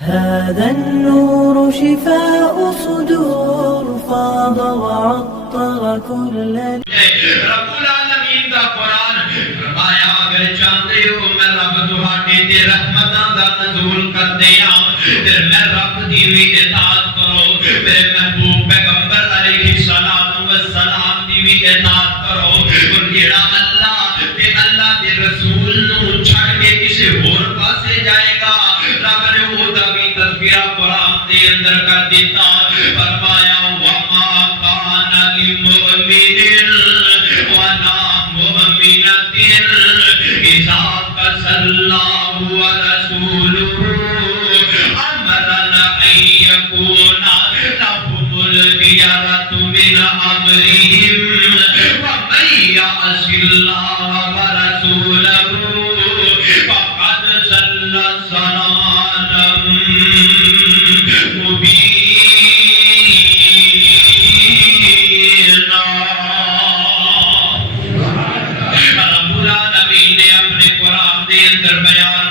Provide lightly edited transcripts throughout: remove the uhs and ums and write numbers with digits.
هذا النور شفاء صدور فاض وعطر كل رب العالمین دا قرآن فرمایا اگر چاہتے ہو میں رب تہاڈے تے رحمتاں دا نزول کر دیاں پھر میں رب دی وی اطاعت کرو میرے محبوب پیغمبر علیہ الصلوۃ والسلام دی وی اطاعت کرو اور جڑا اللہ دے رسول نو چھڑ کے کسی اور پاسے جائے گا رب نے او دا بھی تذکرہ قرآن دے اندر کر دیتا فرمایا وما کان للمؤمن ولا مؤمنة إذا قضى الله ورسوله أمرا أن يكون لهم الخيرة من أمرهم ومن يعص الله ورسوله فقد ضل ضلالا مبينا. رب العالمین نے اپنے قرآن دے اندر بیان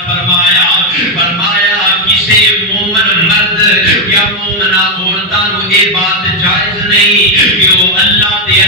فرمایا کسی مومن مرد یا مومنہ عورتاں نوں یہ بات جائز نہیں کہ وہ اللہ دے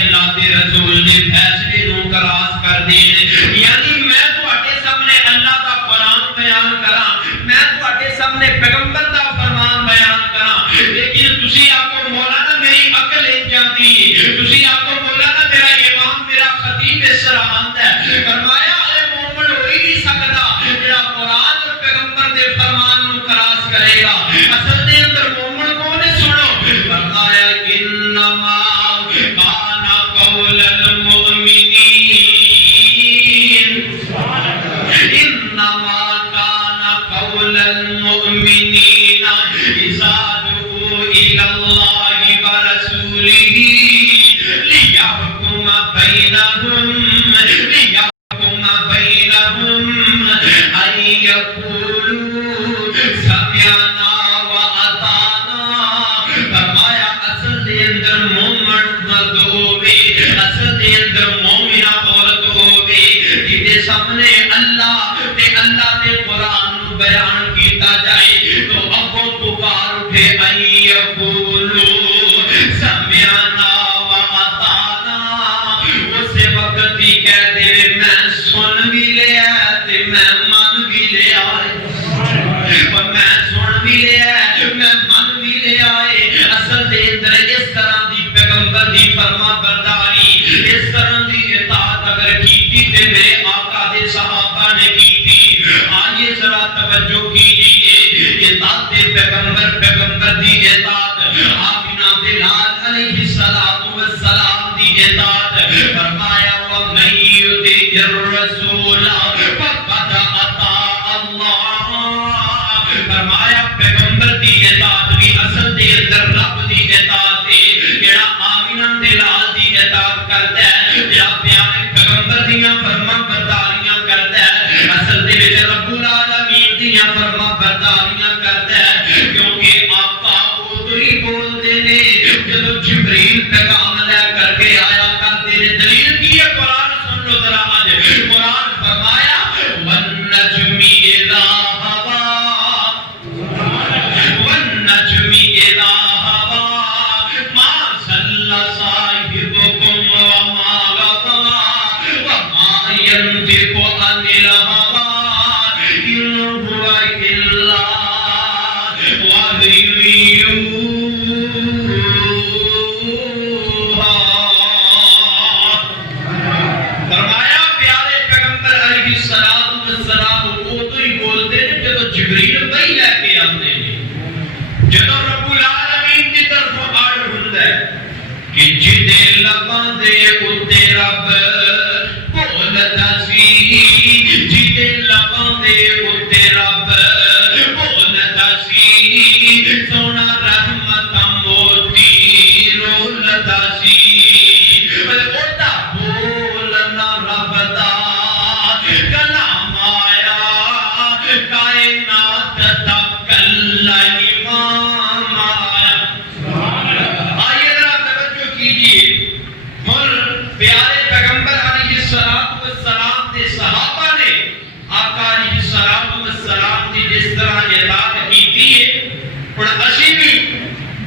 رسول دے فیصلے نوں کراس کر دین. یعنی میں تواڈے سامنے اللہ دا قرآن بیان کراں میں تواڈے سامنے پیغمبر دا فرمان بیان کراں لیکن تسی آکو مولانا میری عقل نہیں جاتی تسی آکو مولانا میرا امام میرا خطیب اس طرح آندا ہے. فرمایا اے مومن ہو ہی نہیں سکتا جڑا قرآن اور پیغمبر دے فرمان نوں کراس کرے گا. اصل دے اندر مومن کون ہے سنو فرمایا انما کان قول المؤمنین انما کان قول المؤمنین اذا دعوا الى الله ورسوله ليحكم بينهم أن يقولوا سمعنا وأطعنا. فرمایا اصل دے اندر مومن مرد ہووے اصل دے اندر مومنہ عورت ہووے جدے سامنے اللہ دے قرآن بیان کیتا جائے تو اگوں پکار اٹھے ان یقولوا سمعنا وأطعنا. اس وقت ہی کہہ دے میں سن بھی لیا تے میں من بھی لیا میں سن بھی لیا میں من بھی لیا. اصل دے اندر اس طرح دی پیغمبر دی فرما برداری اس طرح دی اطاعت اگر کیتی تے میرے آقا دے صحابہ نے کیتی. آئیے ذرا توجہ کیجئے اطاعت پیغمبر دی اطاعت آمینہ بلال علیہ السلام دی اطاعت. فرمایا وَمَن يُطِعِ الرَّسُولَ فَقَدْ أَطَاعَ اللَّهَ. فرمایا پیغمبر دی اطاعت بھی اصل دے اندر رب دی اطاعت ہے. جڑا آمینہ بلال دی اطاعت کردا ہے جڑا پیارے پیغمبر دیاں فرما برداریاں کردا ہے اصل دے وچ رب العالمین دیاں فرما برداریاں کردا ہے. کیونکہ آقا اودوں ہی بولدے نے جدوں جبریل پیغام لے کر کے آیا کرتے نے. دلیل کی ہے قرآن سن لو ذرا آج. قرآن فرمایا وَالنَّجْمِ إِذَا هَوَىٰ وَالنَّجْمِ إِذَا هَوَىٰ مَا ضَلَّ صَاحِبُكُمْ وَمَا غَوَىٰ وَمَا يَنطِقُ عَنِ الْهَوَىٰ إِنْ هُوَ إِلَّا وَحْيٌ يُوحَىٰ. فرمایا پیارے پیغمبر علیہ السلام وہ تو ہی بولتے ہیں جب جبریل وحی لے کے آتے ہیں جب رب العالمین کی طرف آرڈر ہوتا ہے کہ جدے لباں دے اتے رب بولتا سی جدے لباں دے اتے رب بولتا سی سونا رحمت موتی رولتا سی اوتا بولنا رب دا کلام آیا کائنات تک اللہ امام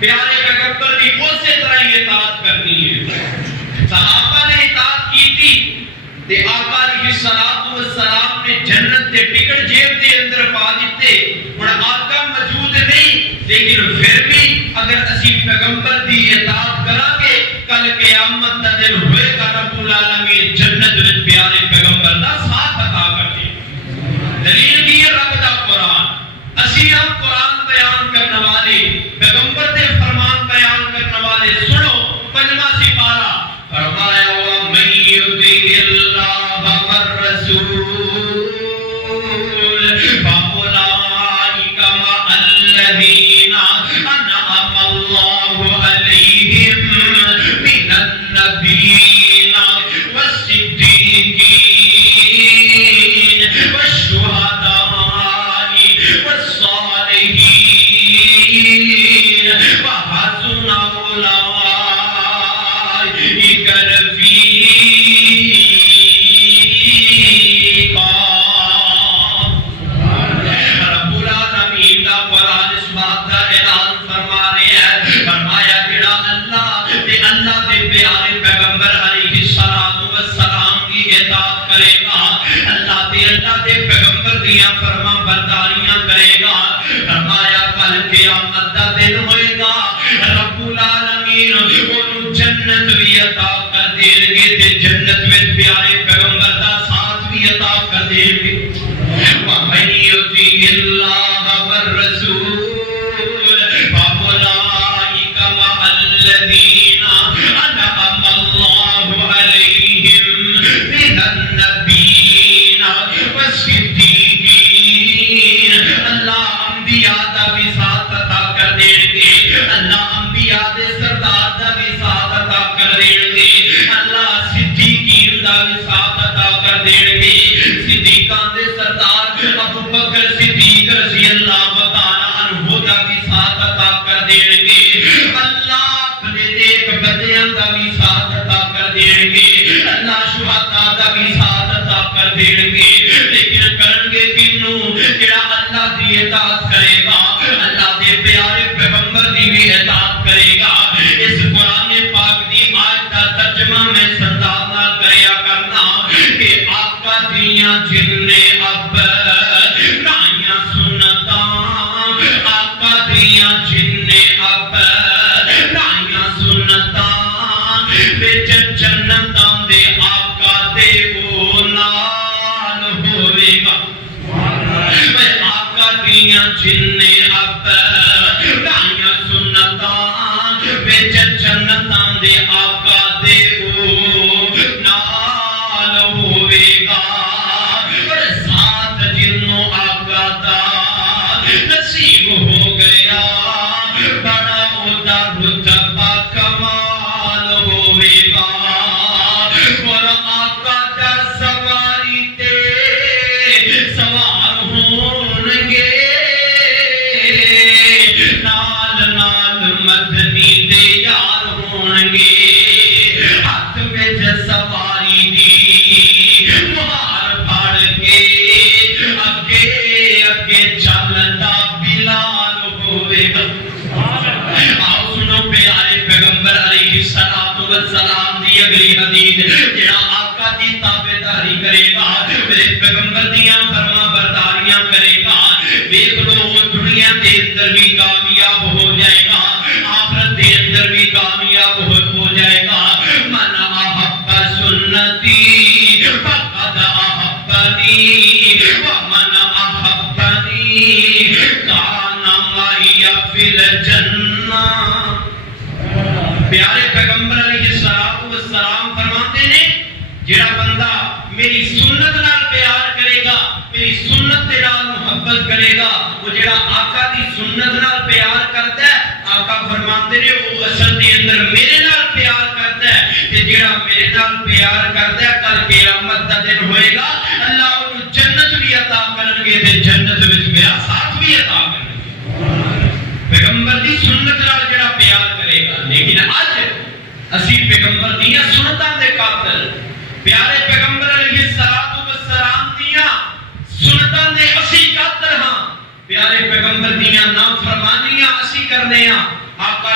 پیارے پیغمبر کی اسی طرح ہی اطاعت کرنی ہے. صحابہ نے اطاعت کی تھی تے آقا علیہ الصلوۃ والسلام نے جنت کے ٹکٹ جیب دے اندر پا دیتے. ہن آقا موجود نہیں لیکن پھر بھی اگر اسی پیغمبر دی اطاعت کریں گے کل قیامت دا دن ہوئے گا رب العالمین جنت وچ پیارے پیغمبر دا ساتھ عطا کرے. دلیل کی ہے رب دا قرآن. اسی ہم قرآن بیان کرنے والے پیغمبر دے فرمان بیان کرنے والے سنو پنجواں سپارہ فرمایا وَمَن يُطِعِ اللَّهَ وَالرَّسُولَ فَأُولَٰئِكَ مَعَ الَّذِينَ أَنْعَمَ اللَّهُ عَلَيْهِم مِّنَ النَّبِيِّينَ وَالصِّدِّيقِينَ وَالشُّهَدَاءِ وَالصَّالِحِينَ وَحَسُنَ أُولَٰئِكَ رفیقا. رب العالمین دا قرآن اس بات دا اعلان فرما رہا ہے. فرمایا جڑا اللہ دے پیارے پیغمبر علیہ الصلوۃ والسلام کی اطاعت کرے گا اللہ دے پیغمبر دیاں فرما برداریاں کرے گا. فرمایا کل قیامت دا دن ہوئے گا رب العالمین اونوں جنت بھی عطا کر دیں گے تے جنت وچ پیارے پیغمبر دا ساتھ بھی عطا کر دیں گے. وَمَن يُطِعِ اللَّهَ وَالرَّسُولَ فَأُولَٰئِكَ مَعَ الَّذِينَ أَنْعَمَ اللَّهُ عَلَيْهِم مِّنَ النَّبِيِّينَ وَالصِّدِّيقِينَ. اللہ انبیاء دا بھی ساتھ عطا کر دیں گے. اللہ انبیاء دے سردار دا بھی ساتھ عطا کر دیں گے. اللہ صدیقین دا بھی ساتھ عطا کر دیں گے. صدیقان دے سردار ابو بکر صدیق رضی اللہ تعالی عنہ دا بھی ساتھ عطا کر دیں گے. اللہ اپنے نیک بندیاں دا بھی ساتھ عطا کر دیں گے. اللہ شہداء دا بھی ساتھ عطا کر دیں گے. لیکن کرن گے کینوں جڑا اللہ دی اطاعت کرے گا اللہ دے پیارے پیغمبر دی بھی اطاعت کرے گا. اس قرآن پاک دی آیت کا ترجمہ میں سردار نہ کریا کرنا کہ آقا دیاں جن نے اب رائیاں سنتاں آقا دیاں جن نے اب رائیاں سنتاں بچ جنتاں دے آقا دے او نال ہوئے گا. آقا دیاں جن نے اب رائیاں سنتاں بچ جنتاں دے آقا دے او نال ہوئے گا. ساتھ جنوں آقا دا نصیب ہو گیا بڑا اوندا رتبہ کمال ہوئے گا. اور آقا دا سواری تے سوار ہون گے نال نال مدنی دے یار ہون گے. ہاتھ وچ سواری دی مہار پھڑ کے اگے اگے چلدا بلال ہوئے گا. آؤ سنو پیارے پیغمبر علیہ الصلوۃ والسلام دی اگلی حدیث. جڑا آقا دی تابعداری کرے گا میرے پیغمبر دیاں فرما برداریاں کرے گا دیکھ لو وہ دنیا دے اندر بھی کامیاب ہو جائے گا آخرت دے اندر بھی کامیاب ہو جائے گا. من احب سنتی فقد احبنی ومن احبنی کان معی فی الجنہ. پیارے پیغمبر علیہ الصلوۃ والسلام فرماتے ہیں جڑا بندہ میری سنت نال پیار کرے گا میری سنت دے نال محبت کرے گا وہ جڑا آقا دی سنت نال پیار کرتا ہے آقا فرماتے ہیں وہ اصل دے اندر میرے نال پیار کرتا ہے تے جڑا میرے نال پیار کرتا ہے کل قیامت دا دن ہوئے گا اللہ انہوں جنت بھی عطا کرن گے تے جنت وچ میرا ساتھ بھی عطا کرن گے. پیغمبر دی سنت نال جڑا پیار کرے گا. لیکن اج اسی پیغمبر دیاں سنتاں دے قاتل پیارے پیغمبر علیہ الصلوۃ والسلام دیاں سنتاں دے اسی قاتل ہاں. پیارے پیغمبر دیاں نافرمانیاں اسی کرنے ہاں. آقا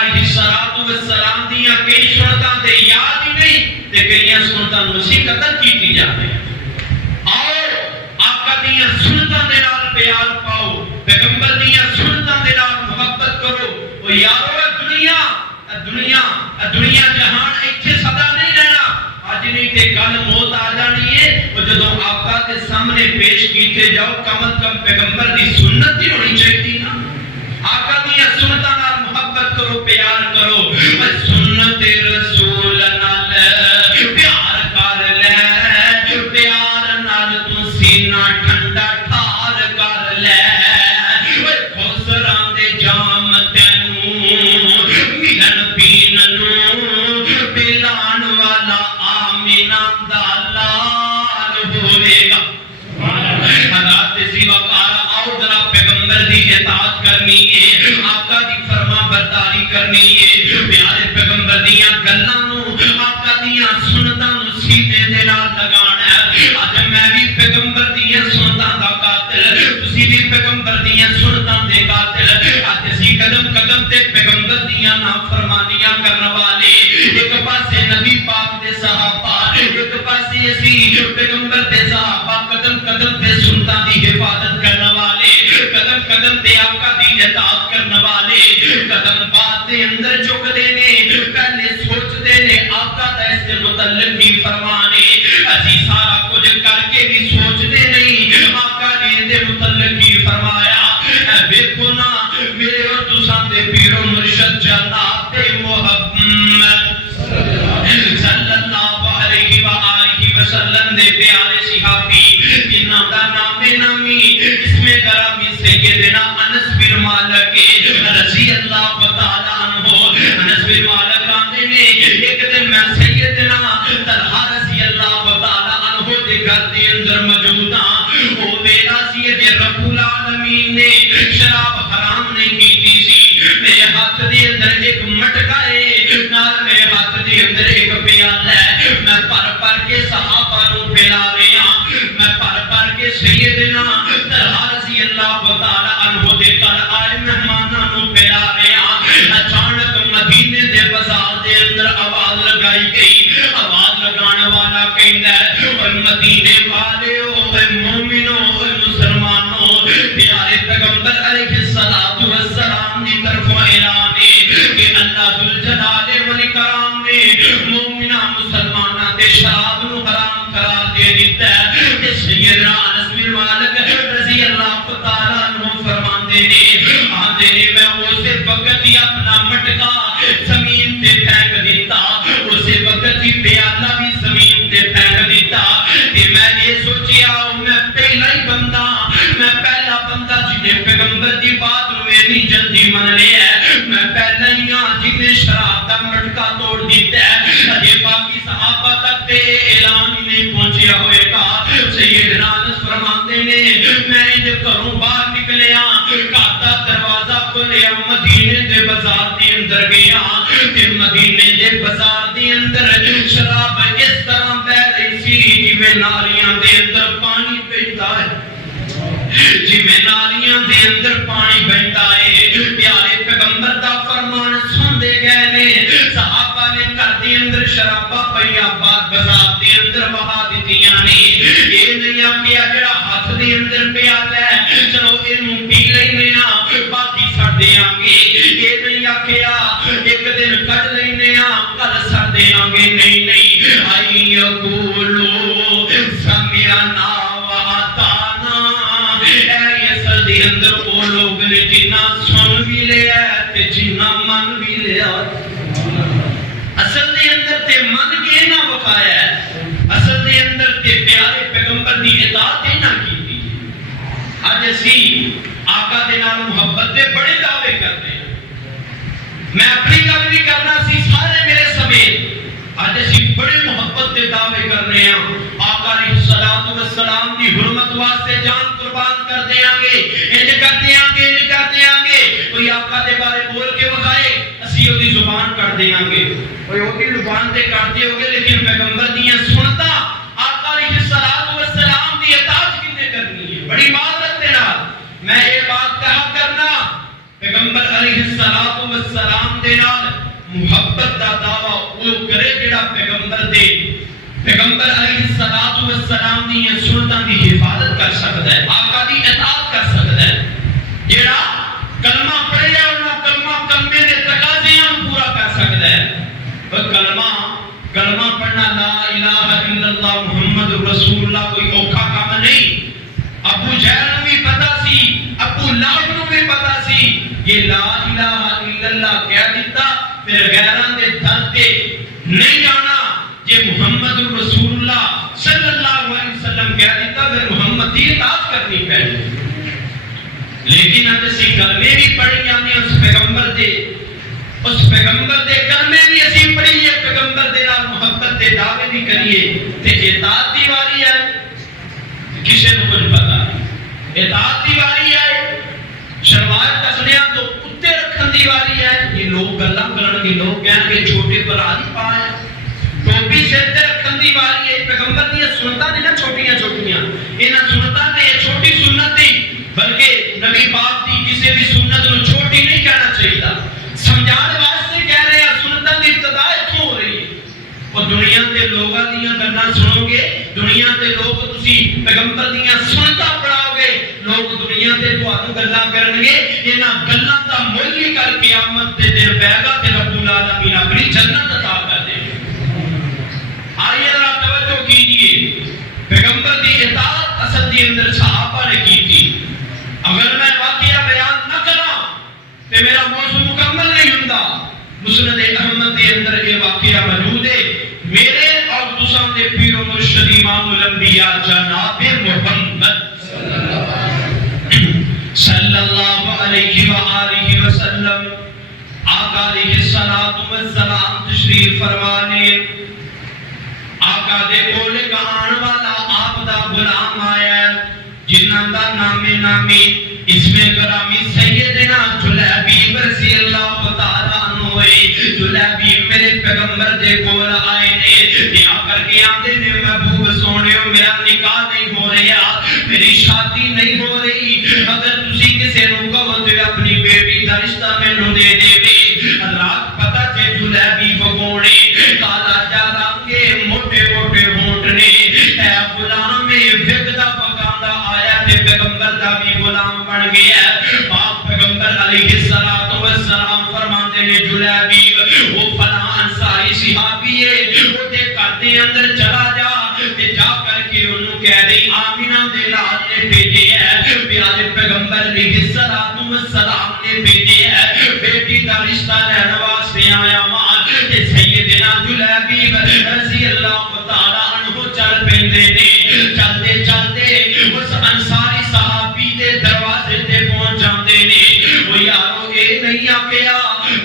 دیاں کئی سنتاں تے یاد ہی نہیں تے کئی سنتاں نسی قتل کیتی جاندے آؤ آقا دیاں سنتاں دے نال پیار پاؤ پیغمبر دیاں سنتاں دے نال محبت کرو او یارو دنیا جہان ایتھے سدا نہیں رہنا اج نہیں تے کل موت آ جانی ہے او جدوں آقا دے سامنے پیش کیتے جاؤ کم از کم پیغمبر دی سنت ہی ہونی چاہیے نا آقا دی سنتاں نال محبت کرو پیار کرو او سنت رسول نال پیار کر لے پیار نال تو سینہ ٹھنڈا ٹھار کر لے او کوثراں دے جام تینوں ملن پین نوں پلان والا آمینہ دا لال ہوے گا حضرات زیوکار آؤ ذرا پیغمبر دی اطاعت کرنی ہے آقا دی فرما برداری کرنی ہے پیارے پیغمبر دیاں گلاں نوں آقا دیاں سنتاں نوں سیدھے دے نال لگانا ہے اج میں بھی پیغمبر دیاں سنتاں دا قاتل تسی بھی پیغمبر دیاں سنتاں دے قاتل اج اسی قدم قدم تے پیغمبر دیاں نافرمانیاں کرن والے ایک پاسے نبی پاک دے صحابہ ایک پاسے اسی پیغمبر دے صحابہ قدم قدم تے سنتاں دی حفاظت کرن والے قدم قدم تے آقا دی اطاعت کرن والے قدم بات دے اندر جھکدے نے پہلے سوچدے نے آقا دا اس دے متعلق کی فرمانے اسی سارا کچھ کر کے بھی سوچدے نہیں آقا نے دے متعلق کی فرمایا دیکھو نا میرے اور تساں دے پیر و مرشد جناب محمد صلی اللہ علیہ وآلہ وسلم دے پیارے صحابی جنہاں دا نام نامی اس میں گرامی سیدنا انس بن مالک رضی اللہ تعالی عنہ انس بن مالک آندے نے ایک دن میں سیدنا طلحہ رضی اللہ تعالی عنہ دے گھر دے اندر موجود ہاں او ویلا سی تے رب العالمین نے شراب حرام نہیں کیتی سی میرے ہاتھ دے اندر ایک مٹکا ہے نال میرے ہاتھ دے اندر ایک پیالہ ہے میں پر کے صحابہ نوں پلا رہا میں پر کے سیدنا طلحہ رضی اللہ تعالی عنہ دے گھر آئے مہماناں نوں پلا رہا اچانک مدینے دے بازار دے اندر آواز لگائی گئی آواز لگانے والا کہندا ہے اور مدینے والےو اے مومنو اے مسلمانوں پیارے پیغمبر علیہ الصلوۃ والسلام دی طرف اعلان ہے کہ اللہ ذوالجلال والاکرام نے مومناں مسلماناں تے شراب نو حرام قرار دے دتا ہے کہ سیدنا انس بن مالک رضی اللہ تعالی عنہ فرماندے نے آندے نے میں اسے وقت ہی اپنا مٹکا زمین تے پھینک دیتا اسے وقت ہی پیالہ بھی زمین تے پھینک دیتا کہ میں یہ سوچیا میں پہلا ہی بندہ میں پہلا بندہ جنہیں پیغمبر دی بات نو اتنی جلدی من لیا ہے میں پہلا ہی ہاں جنہیں شراب دا مٹکا توڑ دیتا ہے اجے باقی صحابہ تک تے اعلان ہی نہیں پہنچیا ہوئے گا سیدنا انس فرماندے نے میں جب گھروں باہر نکلیا گھر دا دروازہ کھولیا مدینے دے بازار دے اندر گیا تے مدینے دے بازار دے اندر شراب اس طرح بہ رہی سی جویں نالیاں دے اندر پانی بہتا ہے جویں نالیاں دے اندر پانی بہتا ہے پیارے پیغمبر دا فرمان سندے گئے نے صحابہ نے گھر دے اندر شراباں پئیاں بازار دے اندر بہا دتیاں نے یہ نہیں کہ جڑا ہاتھ دے اندر پیالہ ہے چلو اینوں پی لینے ہاں باقی سڑ دیاں گے یہ نہیں آکھیا ایک دن کڈ لینے ہاں کل سڑ دیاں گے نہیں آئی یقولو سمعنا وأطعنا اے اصل دے اندر وہ لوگ نے جنہ سن بھی لیا تے جنہ من بھی لیا اصل دے اندر تے من کے نہ وقایا ہے اصل دے اندر تے پیارے پیغمبر دی اطاعت نہ کیتی اج اسی آقا دے نال محبت دے بڑے دعوے کرتے ہیں میں اپنی گل بھی کرنا سی سارے میرے سمیت اج اسی بڑے محبت دے دعوے کرنے ہیں آقا علیہ الصلوۃ والسلام دی حرمت واسطے جان قربان کر دیاں گے انج کر دیاں گے انج کر دیاں گے کوئی آقا دے بارے بول کے وکھائے اسی اودی زبان کر دیاں گے کوئی اودی زبان تے کر دیو گے لیکن پیغمبر دیاں سنتا آقا علیہ الصلوۃ والسلام دی اطاعت کنے کرنی ہے بڑی معذرت دے نال میں یہ بات کہا کرنا پیغمبر علیہ الصلوۃ والسلام دے نال محبت دا دعویٰ جڑا پیغمبر علیہ الصلوۃ والسلام دی سنتاں دی حفاظت کر سکدا ہے، آقا دی اطاعت کر سکدا ہے، جڑا کلمہ پڑھے کلمے دے تقاضیاں پورا کر سکدا ہے۔ کلمہ پڑھنا لا الہ الا اللہ محمد رسول اللہ کوئی اوکھا کام نہیں۔ ابو جہل نوں بھی پتا سی، ابو لہب نوں بھی پتا سی، یہ لا الہ الا اللہ کہہ دیتا پھر غیراں دے در تے نہیں جانا، یہ محمد رسول اللہ صلی اللہ علیہ وسلم کہہ دیتا پھر محمد کی اطاعت کرنی پڑے۔ لیکن اج اسی کلمے بھی پڑھی جانے اس پیغمبر دے کلمے بھی اسی پڑھیے، پیغمبر دے نال محبت دے دعوے بھی کریے تے اطاعت دی واری ہے کسے نوں کچھ پتا نہیں، اطاعت دی واری ہے شلوار کسڑیاں تو کتے رکھن دی واری ہے۔ یہ لوگ گلاں کرن گے، لوگ کہن گے چھوٹے بھرا نہیں پایا، ٹوپی سر تے رکھن دی واری ہے۔ پیغمبر دی سنتاں نے نا چھوٹیاں انہاں سنتاں تے چھوٹی سنت نہیں بلکہ نبی پاک دی کسی بھی سنت نوں چھوٹی نہیں کہنا چاہیے، سمجھان واسطے کہہ رہے ہیں۔ سنتاں دی ابتدا کیوں ہو رہی ہے؟ اور دنیا دے لوگاں دیاں گلاں سنو گے، دنیا دے لوگ تسی پیغمبر دیاں سنتاں پڑھاؤ گے، لوگ دنیا دے تہاڈوں گلاں کرن گے، انہاں گلاں دا مول ہی کر قیامت دے دن پے گا تے رب العالمین اپنی جنت عطا کر دے گا۔ آئیے ذرا توجہ کیجئے، پیغمبر دی اطاعت اصل دی اندر صحابہ نے کی تھی۔ اگر میں واقعہ بیان نہ کراں تے میرا موضوع مکمل نہیں ہوندا۔ مسند احمد کے اندر یہ واقعہ موجود ہے، میرے اور تساں دے پیر و مرشد امام الانبیاء جناب محمد صلی اللہ علیہ وآلہ وسلم آقا علیہ الصلوۃ والسلام تشریف فرمانے۔ آقا دے کول آن والا آپ دا غلام آیا جنہاں دا نامی اسم گرامی سیدنا جلیبیب رضی اللہ تعالیٰ عنہ ہے۔ جلیبیب میرے پیغمبر دے کول آئے نے، کیا کر کے آندے نے محبوب سونیو میرا نکاح نہیں ہو رہا، میری شادی نہیں ہو رہی، اگر تسی کسے نوں کہو تے اپنی بیٹی دا رشتہ مینوں دے دے وے۔ رات پتہ تے جلیبیب کونے کالا جا رنگے موٹے موٹے ہونٹ نے، اے غلام وگدا پکاندا آیا تے پیغمبر دا بھی غلام بن گیا۔ پاک پیغمبر علیہ الصلوۃ والسلام فرماندے نے جلیبیب وہ فلاں انصاری صحابی ہے، او دے گھر دے اندر چلا جا تے جا کر کے انہوں کہہ دے آمینہ دے لال نے بھیجے ہے، پیارے پیغمبر علیہ الصلوۃ والسلام نے بھیجے ہے، بیٹی دا رشتہ لینے واسطے آیا ماں تے سیدنا جلیبیب رضی اللہ تعالیٰ عنہ چل پیندے نے۔ چلتے چلتے اس انصاری صحابی دے دروازے تے پہنچ جاندے نے۔ وہ یارو اے نہیں آکیا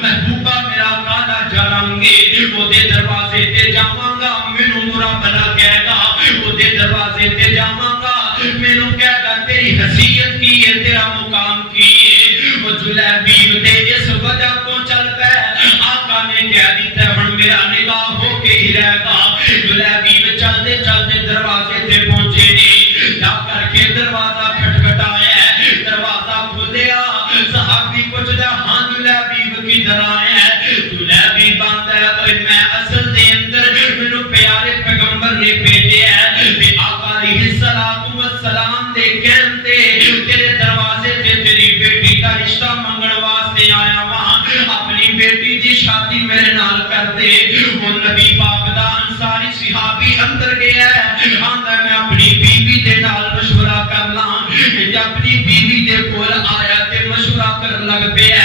محبوبہ میرا کالا جرنگے، وہ دے دروازے تے جاواں گا مینوں برا بھلا کہے گا، وہ دے دروازے تے جاواں گا مینوں کہے گا تیری حیثیت کی ہے، تیرا مقام کی ہے۔ وہ جلیبیب تے اس وجہ تو چل پے، آقا نے کہہ دیتا ہن میرا نکاح ہو کے ہی رہے گا۔ جلیبیب چلتے چلتے دروازے تے پہنچے نے، جا کر کے دروازہ کھٹکھٹایا، دروازہ کھلیا، صحابی پوچھدا ہاں جلیبیب کدھر آیا ہے؟ جلیبیب آندا ہے اوے میں اصل دے اندر مینوں پیارے پیغمبر نے بھیجیا ہے تے آقا علیہ الصلوۃ والسلام دے کہن تے تیرے دروازے تے تیری بیٹی دا رشتہ منگن واسطے آیا ہاں، اپنی بیٹی دی شادی میرے نال کر دے۔ وہ نبی پاک دا انصاری صحابی اندر گیا ہے، آندا میں اپنی بیوی دے نال مشورہ کر لاں۔ جب اپنی بیوی دے کول آیا تے مشورہ کرن لگ پیا،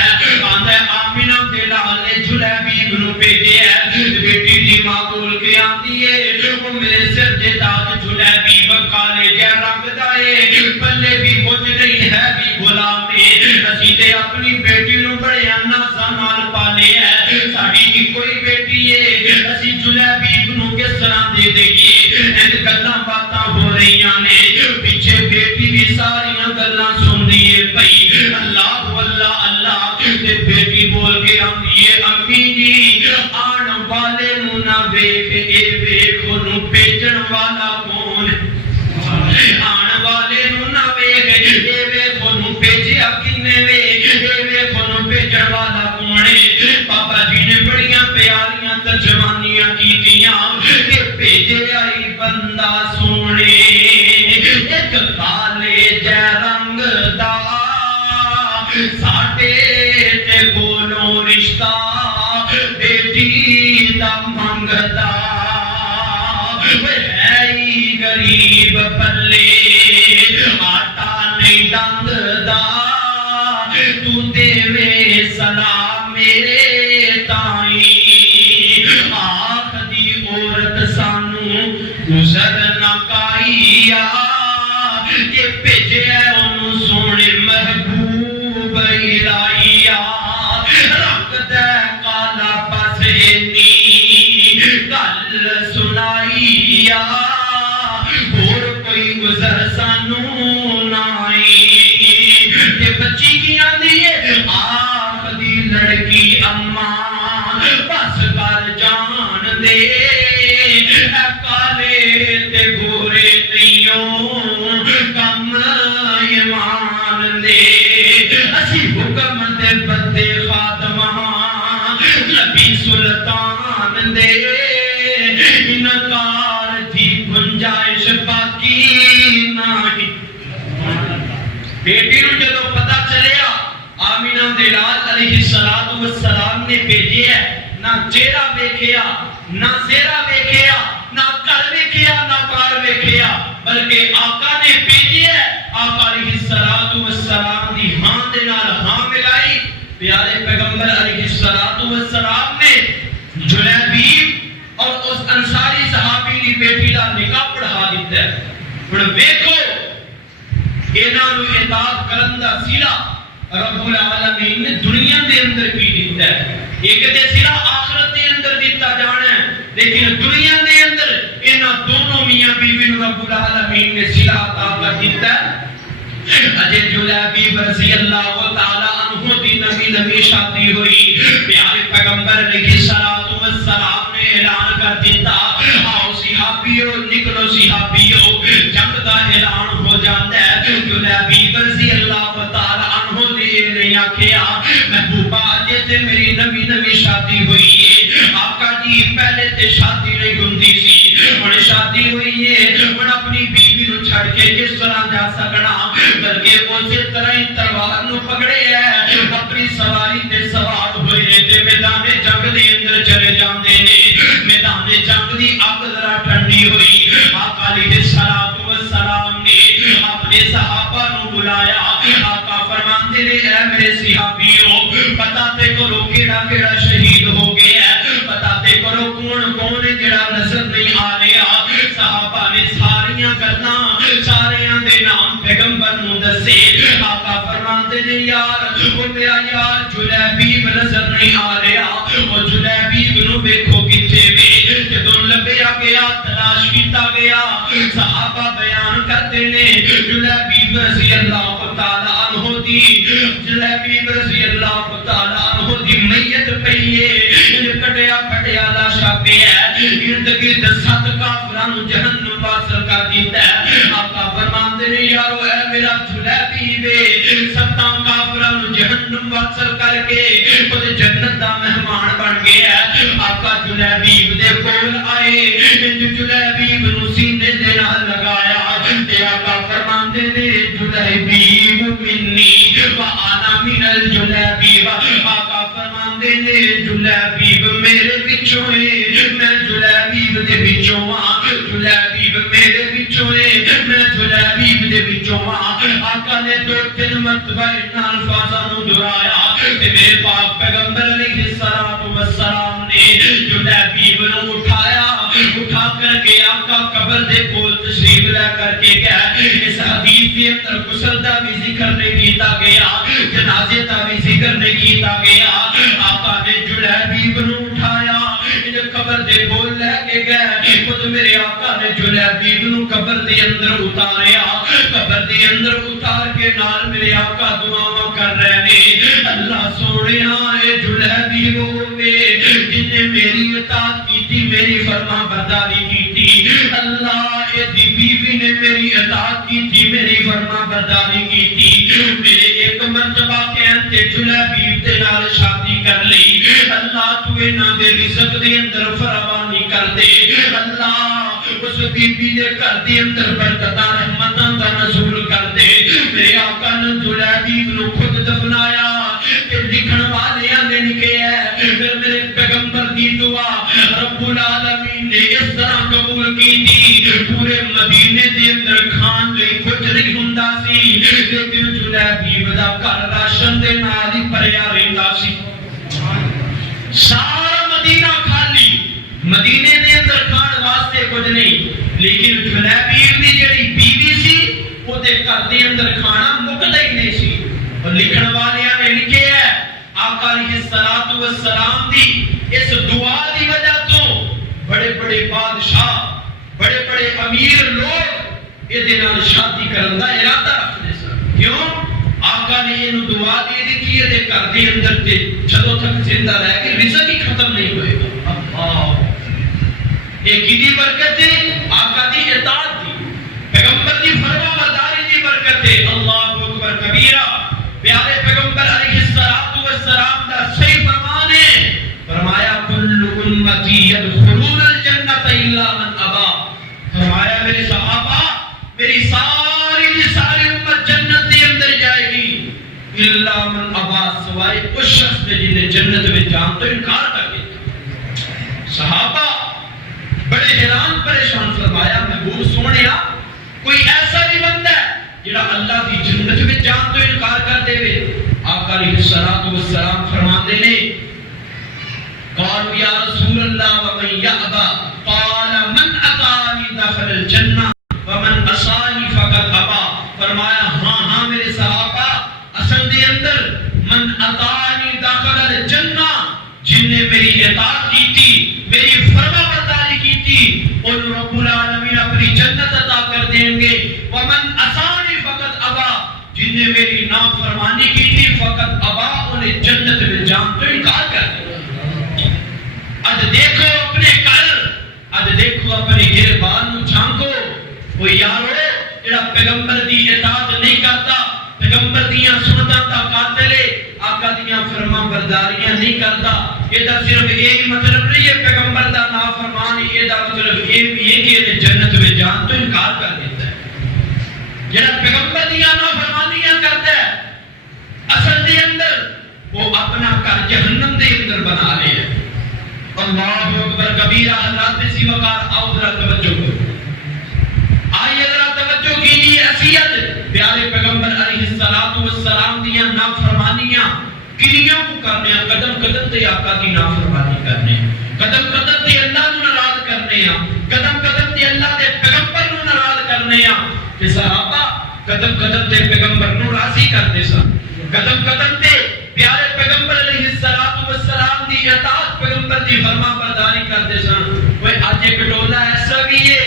آندا آمینہ دے لال نے جلیبیب نوں بھیجیا ہے، بیٹی دی ماں کول کے آندی ہے وہ میرے سر دے تاج جلیبیب کالے جے رنگ دا ہے، پلے بھی کچھ نہیں ہے بھی غلام ہے، اسی تے اپنی بیٹی نوں بڑے نازاں نال پالے ہے، ساڈی کوئی بیٹی ہے، اسی جلیبیب نوں کس طرح دے دئیے؟ ان گلاں باتاں ہو رہیاں نے، پیچھے بیٹی بھی ساریاں گلاں سن رہی ہے پئی، اللہ اللہ اللہ تے بیٹی بول کے آندی ہے امی جی آن والے نوں نہ ویکھ اے ویکھ اونوں بھیجن والا کون؟ آن والے نوں نہ ویکھ اے ویکھ اونوں بھیجیا کنے وے، اے ویکھ اونوں بھیجن والا کون ہے؟ بابا جی نے بڑیاں پیاریاں ترجمانیاں کیتیاں۔ ساڈے تے کولوں رشتہ بیٹی دا منگدا ہے ہی غریب پلے آٹا نہیں ڈنگدا تو دیوے سلام میرے تائیں آخ دی عورت سانو گزر نہ کائیا کہ بھیجے انہوں سونے محبوب الہیا رنگ دے کالا پسینی گل سنائیا اور کوئی گزر سانو نائی کہ بچی کی آندھی ہے آخ دی لڑکی اماں بس کر جان دے اے کالے تے گورے نیوں کم ایمان دے اسی حکم دے بدے خاتمہ نبی سلطان دے انکار تھی گنجائش باقی نہیں بیٹی نو جدو پتہ چلیا آمینہ دے لال علیہ السلام نے بھیجے ہے نہ چہرہ ویکھیا نہ چہرہ ویکھیا نہ کر ویکھیا نہ بار ویکھیا بلکہ آقا نے بھیجے ہے آقا علیہ السلام دی ہاں دے نال ہاں ملائی پیارے پیغمبر علیہ السلام نے جلیبیب اور اس انصاری صحابی دی بیٹی دا نکاح پڑھا دیتا ہے ہن ویکھو انہاں نوں اطاعت کرن دا سلا رب العالمین نے دنیا دے اندر کی دیتا ہے ایک دے سلا آخرت دے اندر دیتا جانا ہے لیکن دنیا دے اندر انہاں دونوں میاں بیوی نوں رب العالمین نے سلا عطا کر دیتا ہے اجے جلیبیب رضی اللہ تعالی عنہ دی نبی شادی ہوئی پیارے پیغمبر علیہ السلام نے اعلان کر دیتا آؤ صحابیو نکلو صحابیو جنگ دا اعلان ہو جاتا ہے جلیبیب رضی اللہ تعالی عنہ نے نہیں آکھیا محبوبہ اجے تے میری نبی شادی ہوئی ہے آقا جی پہلے تے شادی نہیں ہوندی سی ہن شادی ہوئی ہے ہن اپنی بیوی نو چھڑ کے کس طرح جا سکنا بلکہ اسی طرح ہی تلوار نو پکڑے ہے اپنی سواری تے سوار ہوئے تے میدان جنگ دے اندر چلے جاندے نے میدان جنگ دی اگ ذرا ٹھنڈی ہوئی آقا علیہ السلام نے اپنے صحابہ نو بلایا آقا فرماندے نے اے میرے صحابیوں پتہ تے کرو کیڑا کیڑا شہید ہو گیا ہے پتہ تے کرو کون کون ہے جڑا نظر نہیں آ رہا صحابہ نے ساریاں گلاں ساریاں دے نام پیغمبر نو دسے آقا فرماندے نے یار او میرا یار جلیبیب نظر نہیں آ رہا او جلیبیب نو دیکھو کتے وے جدوں لبیا گیا تلاش کیتا گیا صحابہ بیان کرتے نے جلیبیب رضی اللہ تعالی عنہ دی جلیبیب رضی اللہ تعالی عنہ دی میت پئی ہے کٹیا پھٹیا لاشا پیا ہے ارد گرد 7 کافراں نو جہنم واصل کر دیتا ہے آقا فرماندے نے یارو اے میرا جلیبیب 7 کافراں نو جہنم واصل کر کے خود جنت دا مہمان بن گیا ہے آقا جلیبیب دے کول آئے جلیبیب نو سینے دے نال لگایا تے آقا فرماندے نے جلیبیب منی وانا من الجلیبیب آقا فرماندے نے جلیبیب میرے وچوں ہے میں جلیبیب دے وچوں ہاں جلیبیب میرے وچوں ہے میں جلیبیب دے وچوں ہاں آقا نے 2-3 مرتبہ ان الفاظاں نو دہرایا تے میرے پاک پیغمبر علیہ السلام نے جلیبیب نو اٹھا کر کے آقا قبر دے کول تشریف لے کر کے گیا اس حدیث کے اندر غسل دا بھی ذکر نہیں کیتا گیا جنازے دا بھی ذکر نہیں کیتا گیا آقا نے جلیبیب نو اٹھایا ان قبر دے کول لے کے گئے خود میرے آقا نے جلیبیب نو قبر دے اندر اتاریا قبر دے اندر اتار کے نال میرے آقا دعاواں کر رہے نے اللہ سونیا اے جلیبیب ہوے جن نے میری اطاعت کی میری فرما برداری کی تھی اللہ اے دی بیوی نے میری اطاعت کی تھی میری فرما برداری کی تھی میرے ایک مرتبہ کہتے جلیبیب دے نال شادی کر لی اللہ تو انہاں دے رزق دے اندر فراوانی کر دے اللہ اس بیوی دے گھر دے اندر برکتاں رحمتاں دا نزول کر دے میرے آقا نے جلیبیب نو خود دفنایا سارا مدینہ خالی، مدینے دے اندر کھان واسطے کچھ نہیں، لیکن جلیبیر دی جڑی بیوی سی وہ دے گھر دے اندر کھانا مکدا ہی نہیں سی۔ اور لکھن والیاں نے لکھے ہے آقا علیہ الصلوۃ والسلام دی اس دعا دی وجہ تو بڑے بڑے بادشاہ، بڑے بڑے امیر لوگ یہ نال شادی کرن دا ارادہ رکھتے سن۔ کیوں؟ آقا نے یہ دعا دی دیتی ہے گھر کے اندر تے جدوں تک زندہ رہ کے رزق ہی ختم نہیں ہوئے گا۔ اللہ ایک کی برکت ہے آقا دی اطاعت دی، پیغمبر دی فرما برداری دی برکت ہے۔ اللہ اکبر کبیرہ، پیارے پیغمبر علیہ الصلوۃ والسلام دا صحیح فرمان ہے، فرمایا کل امتی یدخلون الجنۃ الا من ابا، فرمایا میرے صحابہ میری ساری کی ساری امت جنت کے اندر جائے گی الا من ابا، سوائے اس شخص نے جن نے جنت میں جان تو انکار کر دیا۔ صحابہ بڑے حیران پریشان، فرمایا محبوب سونیا کوئی ایسا بھی بندہ ہے جڑا اللہ کی جنت میں جان تو انکار کر دے وے؟ آقا علیہ الصلوۃ والسلام فرماتے نے قالوا یا رسول اللہ ومن یأبا قال من اطاعنی دخل الجنہ ومن عصانی فقد ابا، فرمایا ہاں ہاں میرے صحابہ، اصل دے اندر من اطاعنی دخل الجنہ، جن نے میری اطاعت کی تھی، میری فرما برداری کی تھی، ان رب العالمین اپنی جنت عطا کر دیں گے۔ ومن عصانی فقط ابا، جن نے میری نافرمانی کی تھی فقط ابا، انہیں جنت میں جان تو انکار کر دیا۔ آج دیکھو اپنے گھر، آج دیکھو اپنے گربان نو جھانکو، وہ یارو جڑا پیغمبر دی اطاعت نہیں کرتا، پیغمبر دیاں سنتاں دا قاتل ہے، آقا دیاں فرما برداریاں نہیں کرتا، یہ دا صرف ایک مطلب نہیں ہے پیغمبر دا نافرمان، یہ دا مطلب یہ بھی ہے کہ انہیں جنت میں جان تو انکار کر دیتا ہے۔ جڑا پیغمبر دیاں نافرمانیاں کرتا ہے اصل دے اندر وہ اپنا گھر جہنم دے اندر بنا لے ہے۔ اللہ اکبر کبیرہ، حضرات سی وقار، آؤ ذرا توجہ کرو، آئیے ذرا توجہ کیجیے، حیثیت پیارے پیغمبر علیہ الصلوۃ والسلام دیاں نافرمانیاں کنیاں کو کرنے ہیں، قدم قدم تے آقا کی نافرمانی کرنے ہیں، قدم قدم تے اللہ نو ناراض کرنے ہیں، قدم قدم تے اللہ دے پیغمبر نو ناراض کرنے ہیں۔ کہ صحابہ قدم قدم تے پیغمبر نو راضی کرتے سن، قدم قدم تے پیارے پیغمبر علیہ الصلوۃ والسلام دی اطاعت، پیغمبر دی فرما برداری کرتے سن۔ وہ اج ایک ٹولا ایسا بھی ہے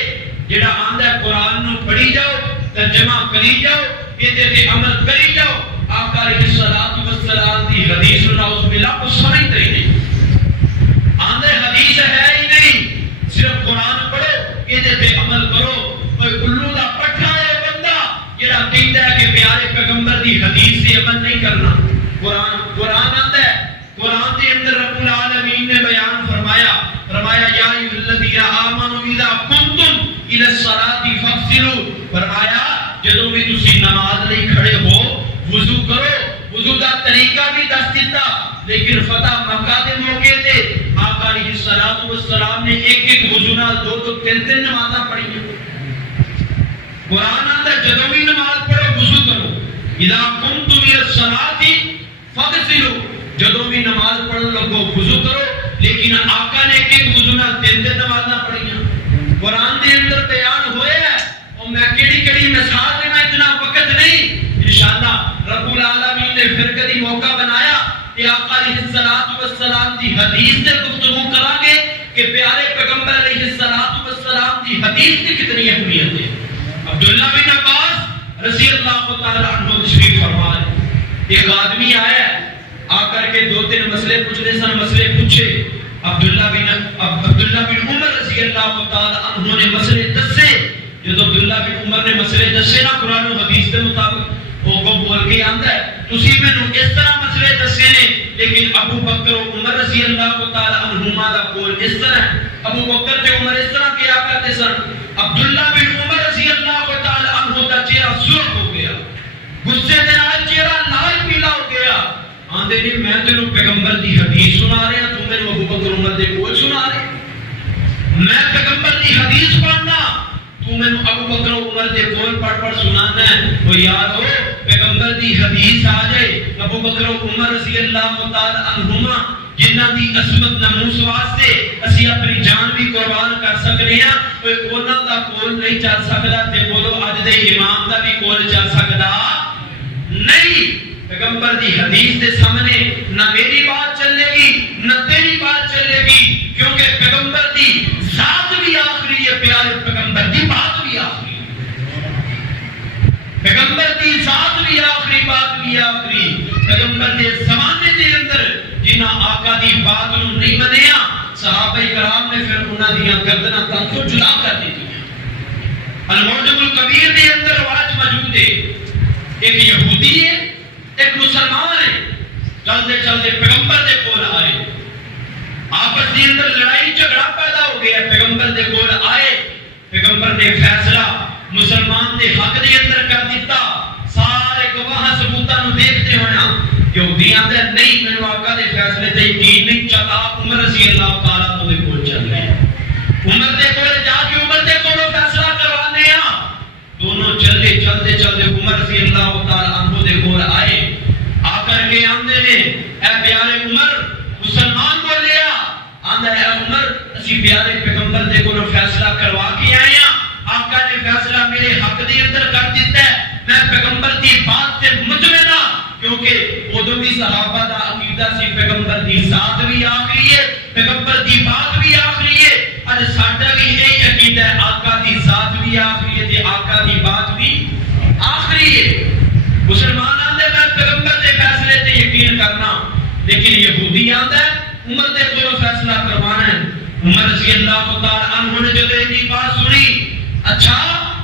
جڑا آندا ہے قرآن نو پڑھی جاؤ، ترجمہ کری جاؤ، یہ تے عمل کری جاؤ، آقا علیہ الصلوۃ والسلام دی حدیث نعوذ باللہ کو سمجھتے ہی نہیں، آندے حدیث ہے ہی نہیں، صرف قرآن پڑھو، یہ تے عمل کرو۔ کوئی الو دا پٹھا ہے بندہ جڑا کہتا ہے کہ پیارے پیغمبر دی حدیث سے عمل نہیں کرنا۔ قرآن آندا ہے، قرآن دے اندر رب العالمین نے بیان فرمایا، فرمایا یا ایھا الذین آمنوا اذا قمتم الی الصلاۃ فاغسلوا، فرمایا جدوں بھی تسی نماز لئی کھڑے ہو وضو کرو، وضو دا طریقہ بھی دس دیتا، لیکن فتح مکہ دے موقع تے آقا علیہ الصلوۃ والسلام نے ایک ایک وضو نال دو تو تین تین نمازاں پڑھیاں۔ قرآن آندا جدوں بھی نماز پڑھو وضو کرو، اذا قمتم الی الصلاۃ فاغسلوا، جدوں بھی نماز پڑھن لگو وضو کرو، لیکن آقا نے ایک ایک وضو نال تین تین نمازاں پڑھیاں۔ قرآن دے اندر بیان ہویا ہے، اور میں کیڑی کیڑی مثال دینا، اتنا وقت نہیں، انشاءاللہ رب العالمین نے پھر کبھی موقع بنایا کہ آقا علیہ الصلوۃ والسلام دی حدیث سے گفتگو کریں گے کہ پیارے پیغمبر علیہ الصلوۃ والسلام دی حدیث کی کتنی اہمیت ہے۔ عبداللہ بن عباس رضی اللہ تعالی عنہ تشریف فرمائے، ایک آدمی آیا آ کر کے دو تین مسئلے پوچھنے سن، مسئلے پوچھے، عبداللہ بن عمر رضی اللہ تعالی عنہ نے مسئلے دسے، جب عبداللہ بن عمر نے مسئلے دسے نا قرآن و حدیث کے مطابق، وہ کو بول کے آندا ہے تسی مینوں اس طرح مسئلے دسے نے، لیکن ابو بکر و عمر رضی اللہ تعالی عنہما دا قول اس طرح ہے، ابو بکر تے عمر اس طرح کیا کرتے سن۔ عبداللہ بن عمر رضی اللہ تعالی عنہ دا چہرہ سرخ ہو گیا، غصے دے نال چہرہ لال پیلا ہو گیا، آندے نہیں میں تینوں پیغمبر دی حدیث سنا رہا، تو مینوں ابو بکر عمر دے قول سنا رہے، میں پیغمبر دی حدیث پڑھنا، تو میں ابو بکر و عمر دے قول پڑھ پڑھ سنانا ہے۔ وہ یاد ہو پیغمبر دی حدیث آ جائے، ابو بکر و عمر رضی اللہ تعالی عنہما جنہاں دی عظمت ناموس واسطے اسی اپنی جان بھی قربان کر سکنے ہیں، انہاں دا کول نہیں چل سکدا تے بولو اج دے امام دا بھی کول چل سکدا نہیں۔ پیغمبر دی حدیث دے سامنے نہ میری بات چلے گی نہ تیری بات چلے گی، کیونکہ پیغمبر دی ذات بھی آخری ہے پیارے، پیغمبر دی بات بھی آخری ہے، پیغمبر دی ذات بھی آخری، بات بھی آخری۔ پیغمبر دے زمانے دے اندر جنہاں آقا دی بات نوں نہیں منیا، صحابہ کرام نے پھر انہاں دیاں گردناں تن تو جدا کر دتی۔ المعجم الکبیر دے اندر روایت موجود ہے، ایک یہودی ہے ایک مسلمان ہے، چلتے چلتے پیغمبر دے کول آئے، آپس دے اندر لڑائی جھگڑا پیدا ہو گیا، پیغمبر دے کول آئے، پیغمبر نے فیصلہ مسلمان دے حق دے اندر کر دیتا، سارے گواہ ثبوتاں نو دیکھتے ہونا، یہودیاں دے نہیں مینوں آقا دے فیصلے تے یقین نہیں، چلا عمر رضی اللہ تعالیٰ تو دے کول چل گئے، عمر دے کول جا کے عمر دے کولوں فیصلہ کروانے ہاں، دونوں چلے چلتے چلتے عمر رضی اللہ تعالیٰ عنہ دے کول آئے، آ کر کے آندے نے اے پیارے عمر، مسلمان کو لیا آندہ اے عمر اسی پیارے پیغمبر دے کولوں فیصلہ کروا کے آئے ہیں، آقا نے فیصلہ میرے حق دے اندر کر دیتا ہے، میں پیغمبر دی بات تے مطمئن ہاں، کیونکہ ادو بھی صحابہ دا عقیدہ سی پیغمبر دی ذات بھی آخری ہے، پیغمبر دی بات بھی آخری ہے، اج ساڈا بھی یہی عقیدہ ہے، آقا دی ذات بھی آخری ہے تے آقا دی بات بھی آخری ہے۔ مسلمان آندے میں پیغمبر دے فیصلے تے یقین کرنا، لیکن یہودی آندا ہے عمر دے کولوں فیصلہ کروانا ہے۔ عمر رضی اللہ تعالی عنہ نے جدوں یہ بات سنی، اچھا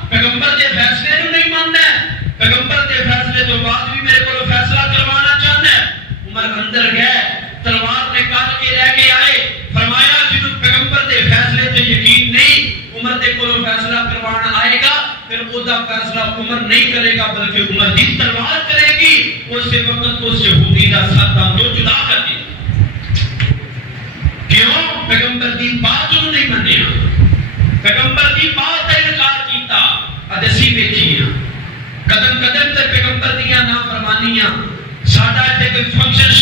پیغمبر دے فیصلے نوں نہیں ماننا ہے، پیغمبر دے فیصلے تو بعد بھی میرے کولوں فیصلہ کروانا چاہنا ہے۔ عمر اندر گئے، تلوار نکال کے لے کے آئے، فرمایا جنوں پیغمبر دے فیصلے تے یقین نہیں، عمر دے کولوں فیصلہ کروانا آئے گا، پھر اودا فیصلہ عمر نہیں کرے گا بلکہ عمر دی تلوار کرے گی، اس وقت اس یہودی دا سر جو جدا کر دی۔ کیوں؟ پیغمبر دی بات نوں نہیں منیا، پیغمبر دی بات کا انکار کیتا، اج اسی بیٹھیاں قدم قدم تے پیغمبر دیاں نافرمانیاں، ساڈا ایتھے کوئی فنکشن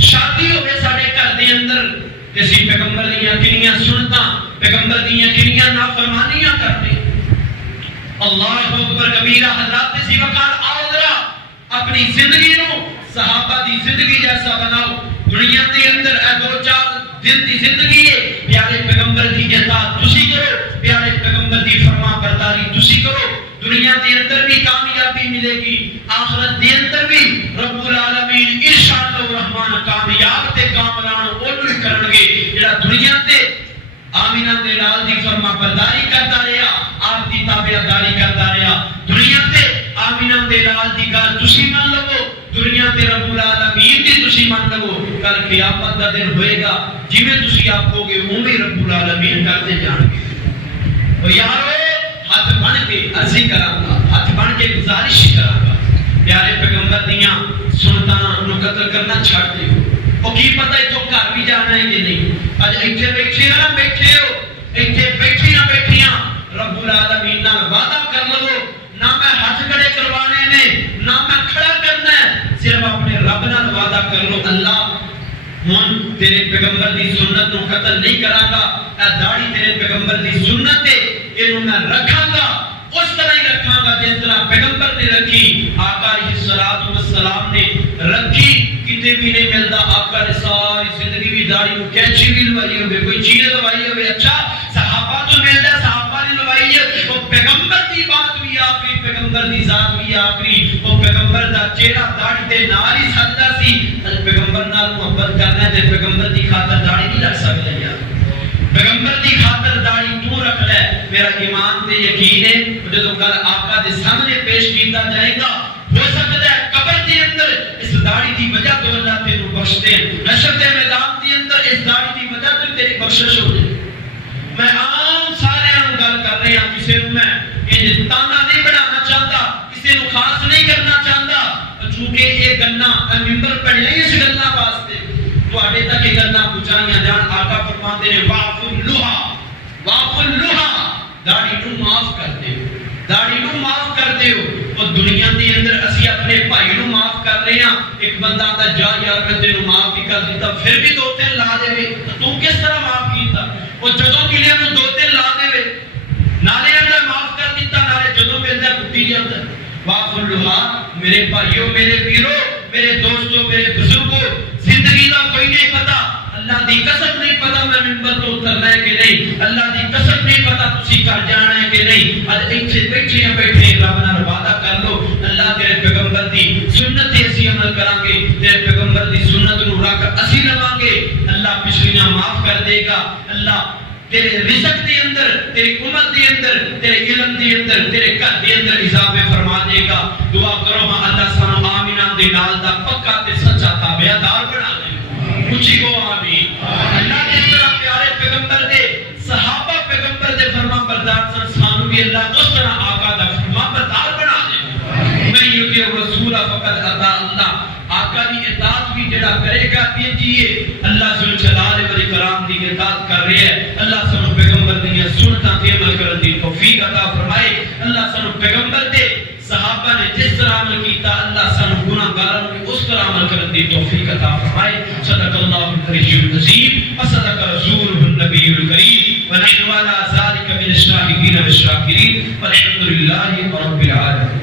شادی ہوے ساڈے گھر دے اندر تے اسی پیغمبر دیاں کنیاں سنتاں، پیغمبر دیاں کنیاں نافرمانیاں کرتے۔ اللہ اکبر کبیرہ، حضرات اسی وقت آؤ ذرا اپنی زندگی نو صحابہ دی زندگی جیسا بناؤ۔ دنیا دے اندر اے دو چار دن دی زندگی ہے، پیارے پیغمبر دی اطاعت تسی کرو، پیارے پیغمبر دی فرما برداری تسی کرو، دنیا دے اندر بھی کامیابی ملے گی، آخرت دے اندر بھی رب العالمین انشاءاللہ الرحمن کامیاب تے کامران اونوں کرن گے جڑا دنیا تے آمینہ دے لال دی فرما برداری کرتا رہا، آپ دی تابعداری کرتا رہا، دنیا تے آمینہ دے لال دی گل تسی مان لو، دنیا تے رب العالمین دی تسی مان لو، کل قیامت دا دن ہوئے گا جویں تسی آکھو گے اوویں رب العالمین کرتے جان گے۔ او یارو ہاتھ بن کے عرضی کراں گا، ہاتھ بن کے گزارش کراں گا، پیارے پیغمبر دیاں سنتاں نو قتل کرنا چھڈ دیو۔ او کی پتہ ہے تو گھر بھی جانا ہے کہ نہیں، اج ایتھے بیٹھے نہ بیٹھے ہو، ایتھے بیٹھے نہ بیٹھیاں رب العالمین نال وعدہ کر لو، نہ میں ہاتھ کھڑے کروانے نے نہ میں کھڑا کرنا ہے، صرف اپنے رب نال وعدہ کر لو، اللہ ہن تیرے پیغمبر دی سنت نو قتل نہیں کراں گا، اے داڑھی تیرے پیغمبر دی سنت ہے، اینو میں رکھاں گا اس طرح ہی رکھاں گا جس طرح پیغمبر نے رکھی، آقا علیہ الصلوۃ والسلام نے رکھی، کتے بھی نہیں ملتا، آقا نے ساری زندگی بھی داڑھی کو کینچی بھی لوائی ہوئے، کوئی چیز لوائی ہوئے، اچھا صحابہ تو ملتا، صحابہ نے لوائی ہے، وہ پیغمبر دی بات بھی آخری، پیغمبر دی ذات بھی آخری، وہ پیغمبر دا چہرہ داڑھی دے نال ہی سجدا سی، پیغمبر نال محبت کرنا تے پیغمبر دی خاطر داڑھی نہیں رکھ سکدا یار، پیغمبر دی خاطر داڑھی تو رکھ لے، میرا ایمان تے یقین ہے جدوں کل آقا دے سامنے پیش کیتا جائے گا، ہو سکتا ہے قبر دے اندر اس داڑھی دی وجہ تو اللہ تینوں بخش دے، حشر دے میدان دے اندر اس داڑھی دی وجہ تو تیری بخشش ہو جائے۔ میں عام سارے نوں گل کر رہا ہوں، کسی نوں میں یہ تانا نہیں بنانا چاہتا، کسی نوں خاص نہیں کرنا چاہتا، چونکہ یہ گلاں ممبر پڑھیا اس گلاں واسطے تواڈے تک یہ گلاں پہنچائیاں جان۔ آقا فرماتے ہیں واف اللھا، داڑھی نوں معاف کر دیو، داڑھی نوں معاف کر دیو، اور دنیا دے اندر اسی اپنے بھائی نوں معاف معاف کر رہے ہیں، ایک بندہ آتا جا یار میں تینوں معاف ہی کر دیتا، پھر بھی 2-3 لا دے تو کس طرح معاف کیتا؟ وہ جدوں کے لیے 2-3 لا دے نالے اندر معاف کر دیتا، نالے جدوں ملتا کٹی جاتا ہے۔ واقف اللہ میرے بھائیوں، میرے ویروں، میرے دوستوں، میرے بزرگوں، زندگی کا کوئی نہیں پتا، اللہ دی قسم نہیں پتا میں منبر تو اترنا ہے کہ نہیں، اللہ دی قسم نہیں پتا تسی گھر جانا ہے کہ نہیں۔ اج ایتھے بیٹھے رب نال وعدہ کر لو اللہ تیرے پیغمبر دی سنت تے اسی عمل کران گے، تیرے پیغمبر دی سنت نو رکھ اسی لواں گے، اللہ پچھلیاں معاف کر دے گا، اللہ تیرے رزق دے اندر، تیری عمر دے اندر، تیرے علم دے اندر، تیرے گھر دے اندر اضافے فرما دے گا۔ دعا کرو ہاں اللہ سانو آمینہ دے نال دا پکا تے سچا تابعدار بنا دے، کچھ کو آمین۔ اللہ نے اس طرح پیارے پیغمبر دے صحابہ پیغمبر دے فرما بردار سن، سانو بھی اللہ اس طرح آقا دا فرما بردار بنا دے۔ میں یوتی رسول فقط اطاع اللہ، آقا دی اطاعت بھی جڑا کرے گا دیجیے اللہ ذل جلال و اکرام دی اطاعت کر رہے ہیں۔ اللہ سانو پیغمبر دی سنتاں تے عمل کرن دی توفیق عطا فرمائے۔ اللہ سانو پیغمبر دے صحابہ نے جس طرح عمل کیتا اللہ سانو گناہگاراں نوں اس طرح عمل کرن دی توفیق عطا فرمائے۔ صدق اللہ العلی العظیم وصدق رسولہ النبی الکریم ونحن علی ذلک من الشاہدین والشاکرین والحمد للہ رب العالمین۔